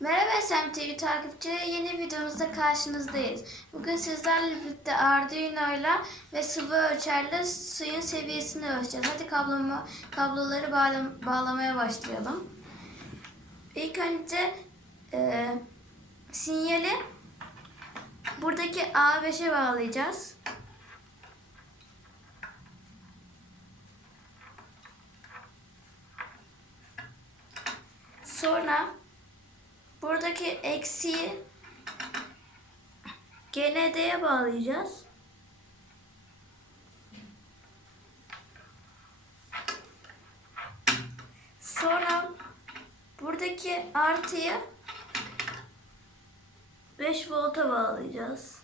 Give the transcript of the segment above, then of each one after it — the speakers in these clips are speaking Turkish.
Merhaba SMTV takipçileri yeni videomuzda karşınızdayız. Bugün sizlerle birlikte Arduino ile ve sıvı ölçerle suyun seviyesini ölçeceğiz. Hadi kablomu, kabloları bağla- bağlamaya başlayalım. İlk önce e, sinyali buradaki A5'e bağlayacağız. Sonra buradaki eksiği GND'ye bağlayacağız. Sonra buradaki artıyı 5 volta bağlayacağız.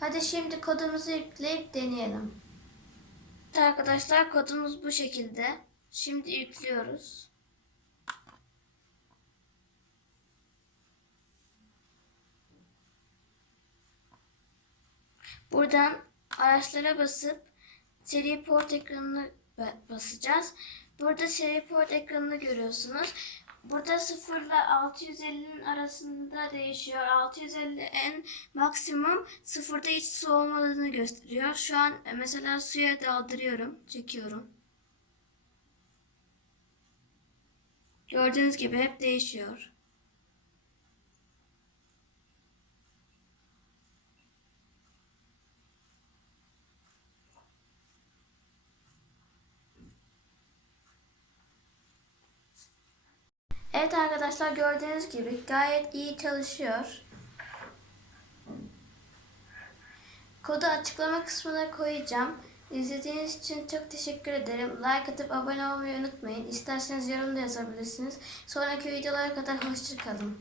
Hadi şimdi kodumuzu yükleyip deneyelim. Arkadaşlar kodumuz bu şekilde. Şimdi yüklüyoruz. Buradan araçlara basıp seri port ekranını ba- basacağız. Burada seri port ekranını görüyorsunuz. Burada 0 ile 650'nin arasında değişiyor. 650 en maksimum sıfırda hiç su olmadığını gösteriyor. Şu an e, mesela suya daldırıyorum, çekiyorum. Gördüğünüz gibi hep değişiyor. Evet arkadaşlar gördüğünüz gibi gayet iyi çalışıyor. Kodu açıklama kısmına koyacağım. İzlediğiniz için çok teşekkür ederim. Like atıp abone olmayı unutmayın. İsterseniz yorum da yazabilirsiniz. Sonraki videolara kadar hoşçakalın.